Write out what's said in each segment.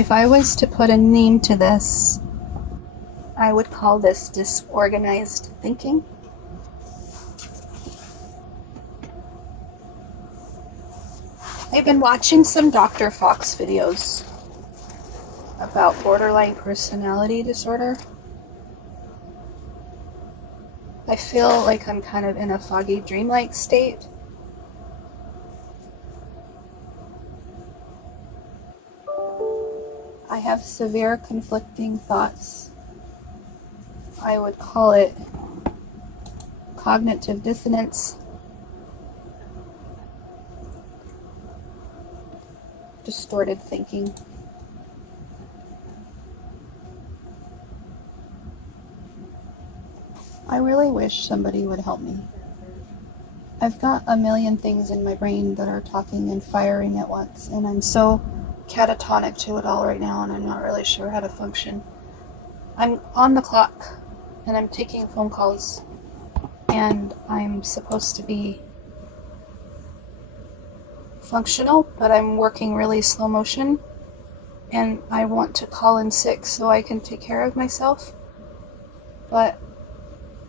If I was to put a name to this, I would call this disorganized thinking. I've been watching some Dr. Fox videos about borderline personality disorder. I feel like I'm kind of in a foggy dreamlike state. I have severe conflicting thoughts. I would call it cognitive dissonance. Distorted thinking. I really wish somebody would help me. I've got a million things in my brain that are talking and firing at once, and I'm so catatonic to it all right now, and I'm not really sure how to function. I'm on the clock, and I'm taking phone calls, and I'm supposed to be functional, but I'm working really slow motion, and I want to call in sick so I can take care of myself, but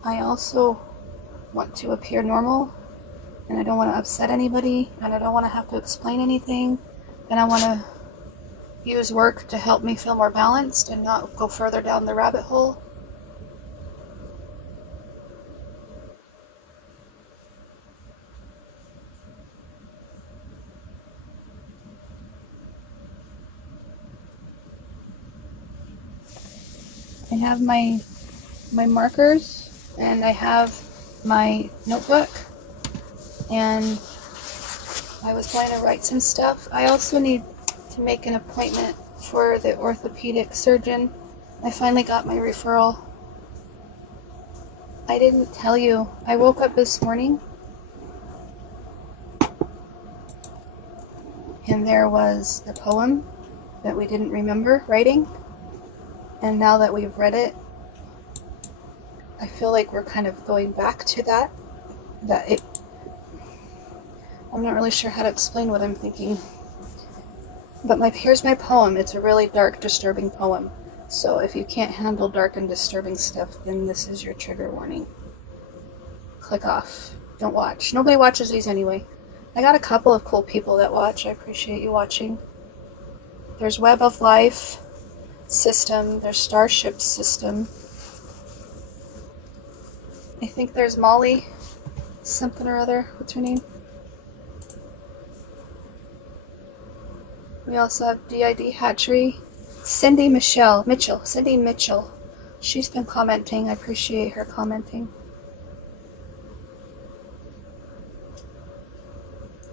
I also want to appear normal, and I don't want to upset anybody, and I don't want to have to explain anything, and I want to use work to help me feel more balanced and not go further down the rabbit hole. I have my markers, and I have my notebook, and I was going to write some stuff. I also need to make an appointment for the orthopedic surgeon. I finally got my referral. I didn't tell you, I woke up this morning and there was a poem that we didn't remember writing, and now that we've read it, I feel like we're kind of going back to that. I'm not really sure how to explain what I'm thinking. But here's my poem. It's a really dark, disturbing poem. So if you can't handle dark and disturbing stuff, then this is your trigger warning. Click off. Don't watch. Nobody watches these anyway. I got a couple of cool people that watch. I appreciate you watching. There's Web of Life System. There's Starship System. I think there's Molly something or other. What's her name? We also have d.i.d Hatchery. Cindy Mitchell. Cindy Mitchell. She's been commenting. I appreciate her commenting.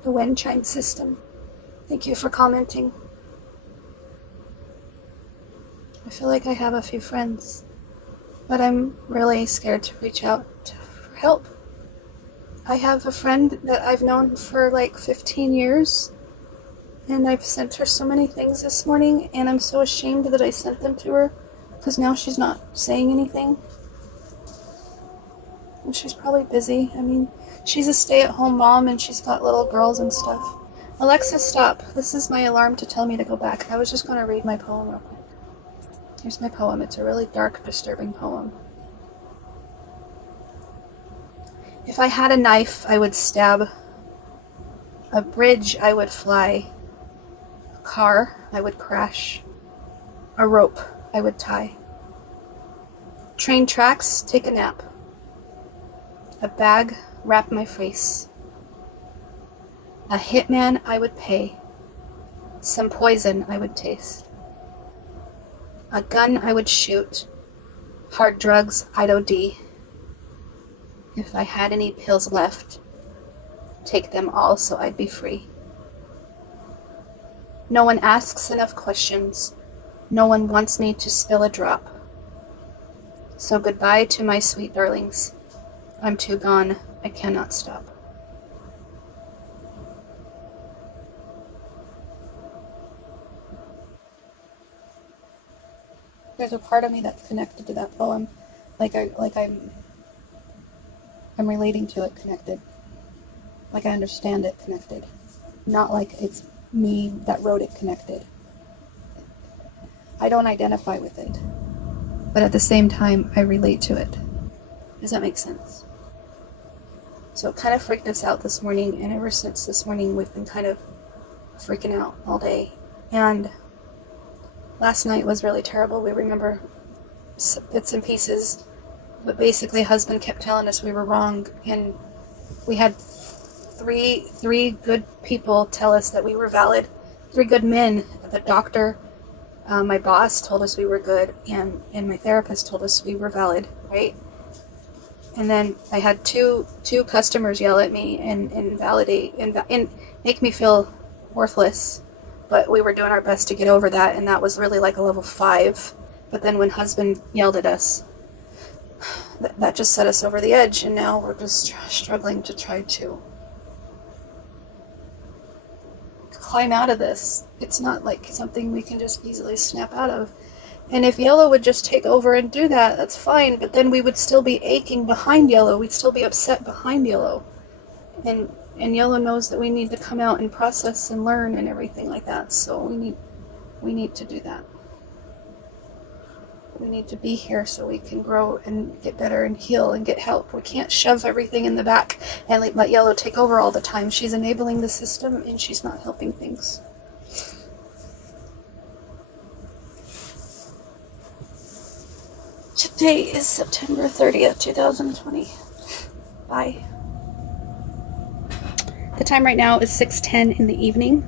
The Wind Chime System. Thank you for commenting. I feel like I have a few friends, but I'm really scared to reach out for help. I have a friend that I've known for like 15 years, and I've sent her so many things this morning, and I'm so ashamed that I sent them to her, because now she's not saying anything. And she's probably busy. I mean, she's a stay-at-home mom, and she's got little girls and stuff. Alexa, stop. This is my alarm to tell me to go back. I was just going to read my poem real quick. Here's my poem. It's a really dark, disturbing poem. If I had a knife, I would stab. A bridge, I would fly. A car, I would crash. A rope, I would tie. Train tracks, take a nap. A bag, wrap my face. A hitman, I would pay. Some poison, I would taste. A gun, I would shoot. Hard drugs, I'd OD. If I had any pills left, take them all so I'd be free. No one asks enough questions. No one wants me to spill a drop. So goodbye to my sweet darlings. I'm too gone. I cannot stop. There's a part of me that's connected to that poem. I'm relating to it connected. Like I understand it connected. Not like it's me that wrote it connected. I don't identify with it. But at the same time, I relate to it. Does that make sense? So it kind of freaked us out this morning, and ever since this morning, we've been kind of freaking out all day. And last night was really terrible. We remember bits and pieces, but basically husband kept telling us we were wrong, and we had three good people tell us that we were valid. 3 good men. The doctor, my boss told us we were good, and my therapist told us we were valid, right? And then I had two customers yell at me and validate and make me feel worthless. But we were doing our best to get over that, and that was really like a level 5. But then when husband yelled at us, that just set us over the edge, and now we're just struggling to try to climb out of this. It's not like something we can just easily snap out of. And if Yellow would just take over and do that, that's fine, but then we would still be aching behind Yellow. We'd still be upset behind Yellow. And Yellow knows that we need to come out and process and learn and everything like that. So we need to do that. We need to be here so we can grow and get better and heal and get help. We can't shove everything in the back and let Yellow take over all the time. She's enabling the system and she's not helping things. Today is September 30th, 2020. Bye. The time right now is 6:10 in the evening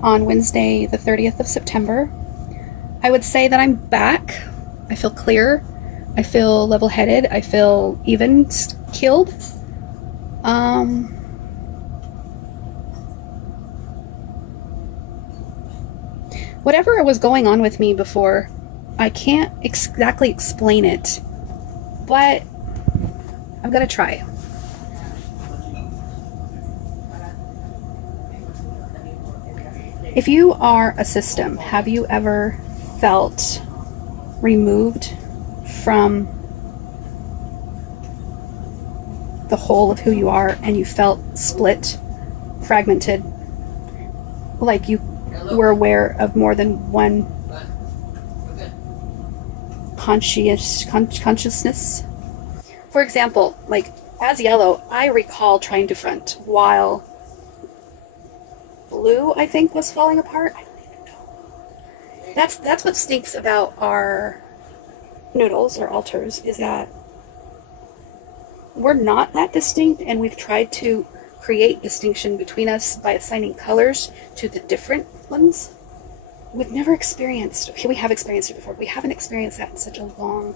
on Wednesday, the 30th of September. I would say that I'm back. I feel clear. I feel level-headed. I feel even-keeled. Whatever was going on with me before, I can't exactly explain it, but I'm gonna try. If you are a system, have you ever felt removed from the whole of who you are, and you felt split, fragmented, like you were aware of more than one consciousness? For example, like as Yellow, I recall trying to front while Blue, I think, was falling apart. I don't even know. That's what stinks about our noodles or alters, is that we're not that distinct, and we've tried to create distinction between us by assigning colors to the different ones. We've never experienced, okay, we have experienced it before. We haven't experienced that in such a long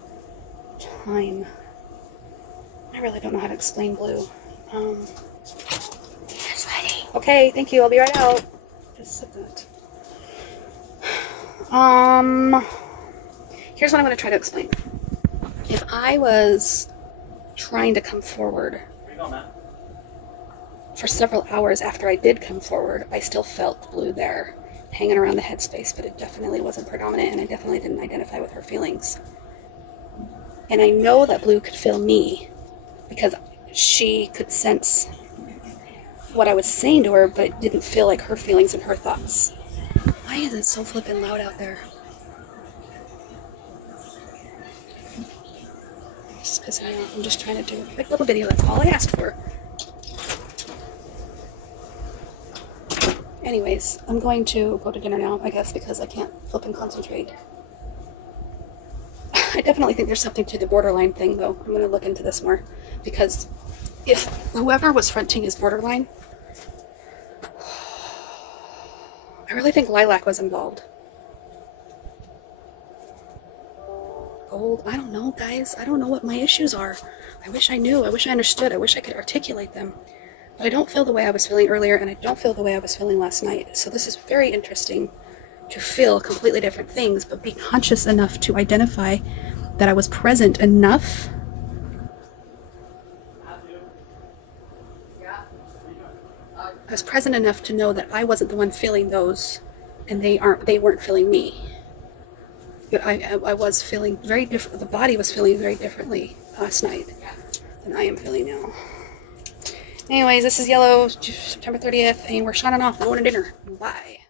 time. I really don't know how to explain Blue. It's ready. Okay, thank you. I'll be right out. Just said that. Here's what I'm going to try to explain. If I was trying to come forward for several hours after I did come forward, I still felt Blue there, hanging around the headspace, but it definitely wasn't predominant, and I definitely didn't identify with her feelings. And I know that Blue could feel me because she could sense what I was saying to her, but it didn't feel like her feelings and her thoughts. Why is it so flippin' loud out there? It's pissing me off. I'm just trying to do a quick little video. That's all I asked for. Anyways, I'm going to go to dinner now, I guess, because I can't flip and concentrate. I definitely think there's something to the borderline thing, though. I'm going to look into this more, because if whoever was fronting is borderline, I really think Lilac was involved. Gold, I don't know, guys. I don't know what my issues are. I wish I knew. I wish I understood. I wish I could articulate them. But I don't feel the way I was feeling earlier, and I don't feel the way I was feeling last night. So this is very interesting to feel completely different things, but be conscious enough to identify that I was present enough to know that I wasn't the one feeling those, and they weren't feeling me. But I was feeling very different. The body was feeling very differently last night than I am feeling now. Anyways, this is Yellow, September 30th, and we're signing off. Going to dinner. Bye.